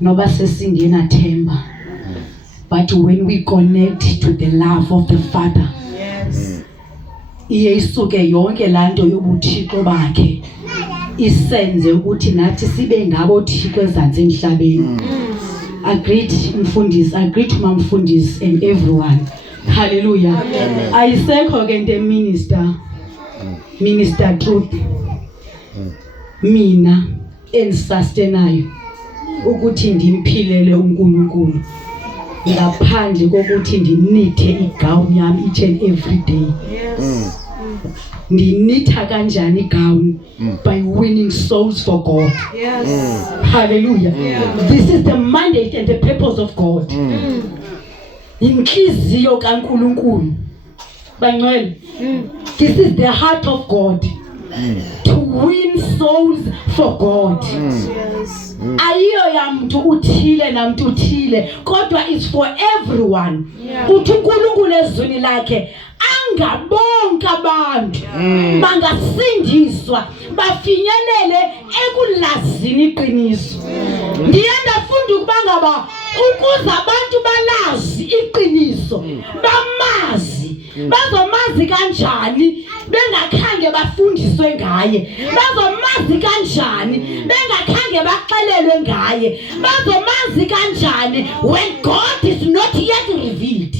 Noba sesingena themba. But when we connect to the love of the Father, iye isuke yonke lanto yobuthixo bakhe isenze ukuthi nathi sibe ngabo thixo ezantsi emhlabeni. Agreed mfundisi, agreed mamfundisi and everyone. Hallelujah. Ayisekho ke into minister truth. Mina ensustainayo ukuthi ndimphilele uNkulunkulu ngaphandle kokuthi ndinithe igown yami each and every day. Ndinitha kanjani igown? By winning souls for God. Hallelujah. This is the mandate and the purpose of God. Inhliziyo kaNkulunkulu bangcwele. This is the heart of God. To win souls for God. Ayiyo ya mntu uthile na mntu uthile, kodwa is for everyone. Uthi uNkulunkulu ezweni lakhe angabonke abantu bangasindiswa bafinyelele ekulazini iqiniso. Ndiye ndafunda ukuba ngaba ukuze abantu balazi iqiniso, bamazi, bazomazi kanjani bengakhange bafundiswe ngaye, bazomazi kanjani bengakhange baxelelwe ngaye, bazomazi kanjani when God is not yet revealed.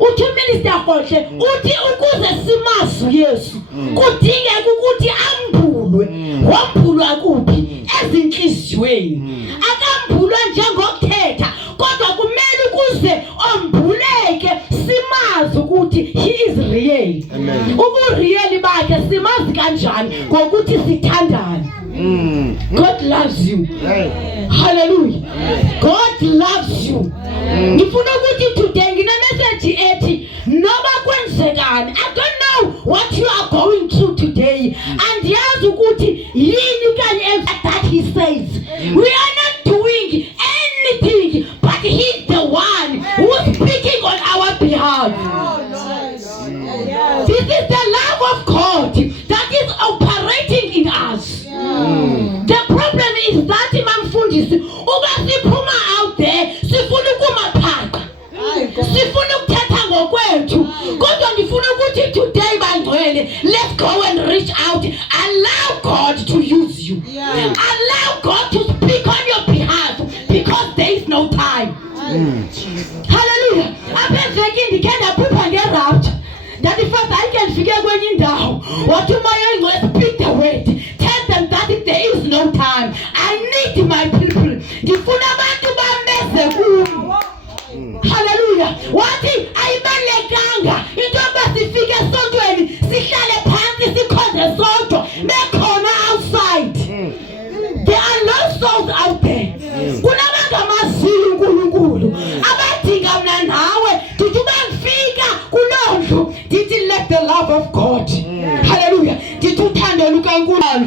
Uthi minister Khohle uthi ukuze simazi Yesu kudingeka ukuthi ambulwe. Wambulwa kuphi? Ezinhliziyweni. Akambulwa njengokuthetha, kodwa kumele ukuze ombuleke simazi ukuthi he is real. Ubureal bakhe simazi kanjani? Ngokuthi sithandane. God loves you. Hallelujah. God loves you. Ngifuna ukuthi today ngina message ethi noba kwenzekani. I don't know what you are going through today. And yazi ukuthi yini kanye that he says. We are not doing anything, but he's the one who is speaking on our behalf. This is the love of God that is operating in us. The problem is that mamfundisi uba siphuma out there sifuna ukumaphaqa, sifuna ukuthetha ngokwethu, kodwa ngifuna ukuthi today bangcwele, let's go and reach out. Allow God to use you. Allow God to speak on your behalf, because there is no time. Hallelujah. Apeveki ndikenda phupha ngerapture that the fact I can figure kwenye indawo what umoya ingcwele speak the word. Tell them that there is no time. I need my people. Ngifuna abantu bameze kubo. Hallelujah. Wathi ayibalekanga into abasifike esontweni sihlale phansi sikhonze sonto bekhona outside. There are lost souls out there. Kunabangamaziyo uNkulunkulu abadinga mina nawe ukuthi bangifika kulondlo dithi let the love of God. Hallelujah. Dithi uthando lukaNkulunkulu.